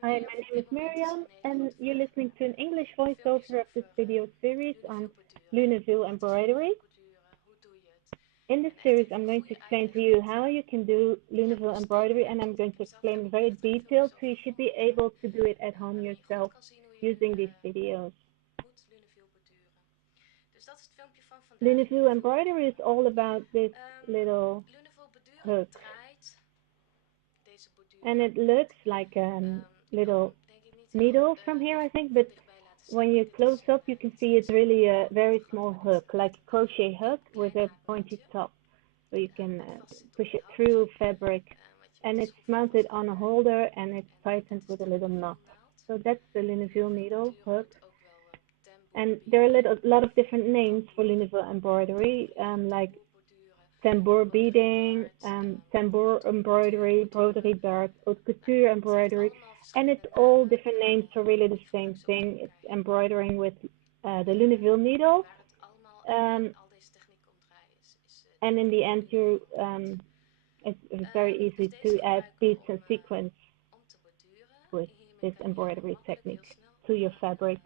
Hi, my name is Miriam, and you're listening to an English voiceover of this video series on Luneville embroidery. In this series, I'm going to explain to you how you can do Luneville embroidery, and I'm going to explain very detailed, so you should be able to do it at home yourself using these videos. Luneville embroidery is all about this little hook, and it looks like a little needle from here, I think, but when you close up, you can see it's really a very small hook, like a crochet hook with a pointy top, so you can push it through fabric, and it's mounted on a holder and it's tightened with a little knot. So that's the Luneville needle hook, and there are a lot of different names for Luneville embroidery, like tambour beading, tambour embroidery, broderie dart, haute couture embroidery, and it's all different names for really the same thing. It's embroidering with the Luneville needle, um, and in the end, it's very easy to add beads and sequins with this embroidery technique to your fabric.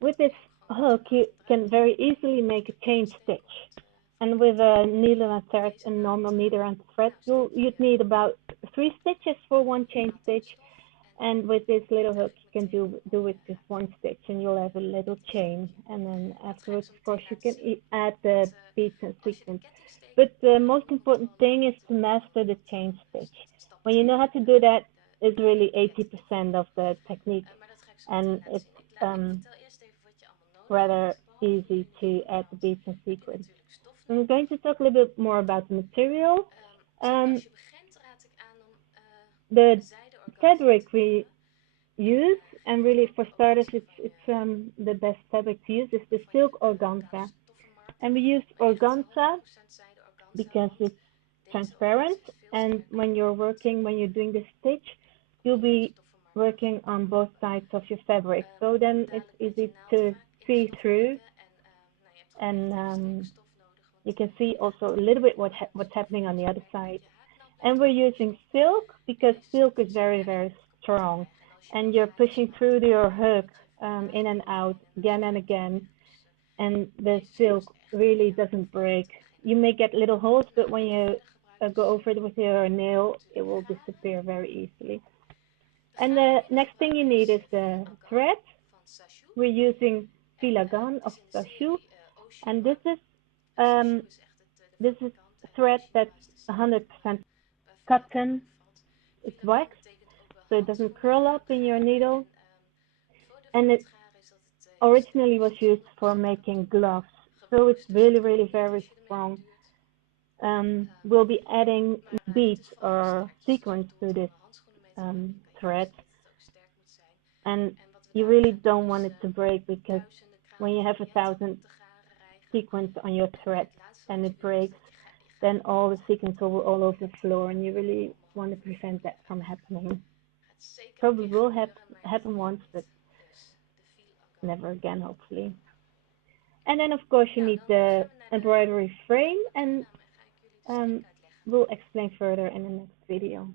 With this hook, you can very easily make a chain stitch. And with a needle and thread and normal needle and thread, you'd need about 3 stitches for one chain stitch. And with this little hook, you can do with just one stitch, and you'll have a little chain. And then afterwards, of course, you can add the beads and sequins. But the most important thing is to master the chain stitch. When you know how to do that, it's really 80% of the technique, and it's um, rather easy to add the beads and sequins. I'm going to talk a little bit more about the material. Um, the fabric we use, and really for starters, it's the best fabric to use is the silk organza, and we use organza because it's transparent, and when you're doing the stitch, you'll be working on both sides of your fabric, so then it's easy to see through, and you can see also a little bit what's happening on the other side. And we're using silk because silk is very, very strong, and you're pushing through your hook in and out again and again, and the silk really doesn't break. You may get little holes, but when you go over it with your nail, it will disappear very easily. And the next thing you need is the thread. We're using filagan of cashew, and um, this is thread that's 100% cotton. It's waxed, so it doesn't curl up in your needle. And it originally was used for making gloves, so it's really, really very strong. We'll be adding beads or sequins to this thread, and you really don't want it to break, because when you have 1,000 sequins on your thread and it breaks, then all the sequins will all over the floor, and you really want to prevent that from happening. Probably will happen once, but never again, hopefully. And then, of course, you need the embroidery frame, and we'll explain further in the next video.